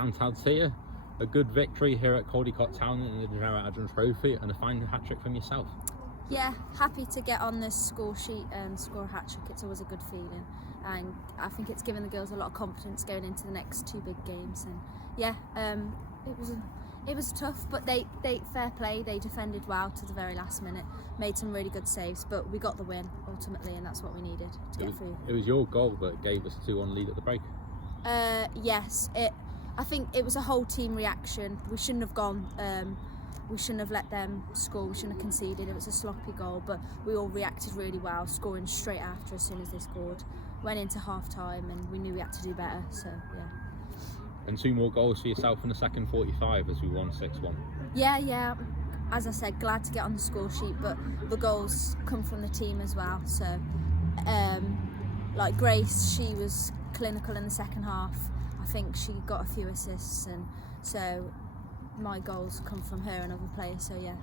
Chantelle Teare, a good victory here at Caldicot Town in the Degenerate Adjunct Trophy, and a fine hat-trick from yourself. Yeah, happy to get on this score sheet and score a hat-trick. It's always a good feeling, and I think it's given the girls a lot of confidence going into the next two big games. And yeah, it was tough, but they fair play. They defended well to the very last minute, made some really good saves, but we got the win ultimately, and that's what we needed to get through. It was your goal that gave us a 2-1 lead at the break. Yes, I think it was a whole team reaction. We shouldn't have gone. We shouldn't have let them score. We shouldn't have conceded. It was a sloppy goal, but we all reacted really well, scoring straight after as soon as they scored. Went into half time and we knew we had to do better. So yeah. And 2 more goals for yourself in the second 45 as we won 6-1. Yeah. As I said, glad to get on the score sheet, but the goals come from the team as well. So, like Grace, she was clinical in the second half. I think she got a few assists, and so my goals come from her and other players. So yeah,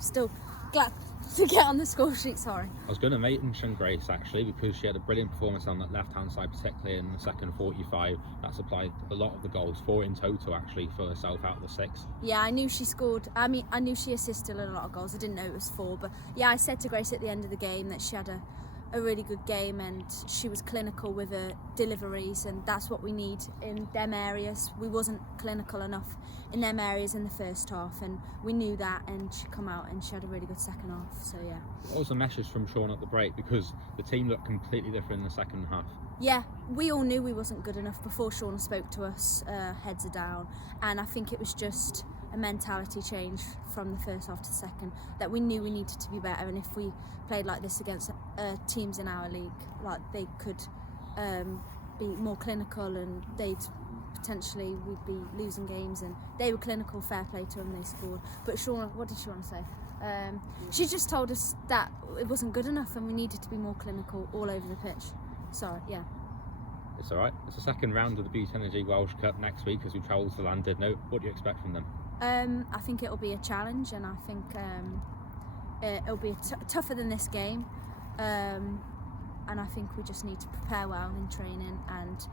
still glad to get on the score sheet. Sorry. I was going to mention Grace actually, because she had a brilliant performance on that left-hand side, particularly in the second 45. That supplied a lot of the goals, 4 in total actually for herself out of the 6. Yeah, I knew she scored. I knew she assisted a lot of goals. I didn't know it was 4, but yeah, I said to Grace at the end of the game that she had a really good game and she was clinical with her deliveries, and that's what we need in them areas. We wasn't clinical enough in them areas in the first half, and we knew that, and she come out and she had a really good second half. So yeah. What was the message from Sean at the break, because the team looked completely different in the second half? Yeah, we all knew we wasn't good enough before Sean spoke to us. Heads are down, and I think it was just a mentality change from the first half to the second, that we knew we needed to be better, and if we played like this against teams in our league, like they could be more clinical, and we'd be losing games, and they were clinical. Fair play to them, they scored. But Sean, what did she want to say? She just told us that it wasn't good enough and we needed to be more clinical all over the pitch. Sorry, yeah. It's alright. It's the second round of the Bute Energy Welsh Cup next week as we travel to Llandudno. What do you expect from them? I think it'll be a challenge, and I think it'll be tougher than this game, and I think we just need to prepare well in training and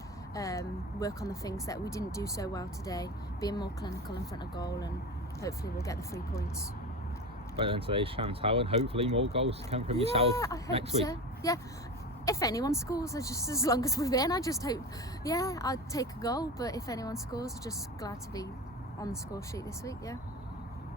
work on the things that we didn't do so well today, being more clinical in front of goal, and hopefully we'll get the 3 points. Well then, today's Chantelle, and hopefully more goals to come from yourself next week. Yeah, if anyone scores, just as long as we win, I just hope. Yeah, I'd take a goal, but if anyone scores, I'm just glad to be on the score sheet this week. Yeah.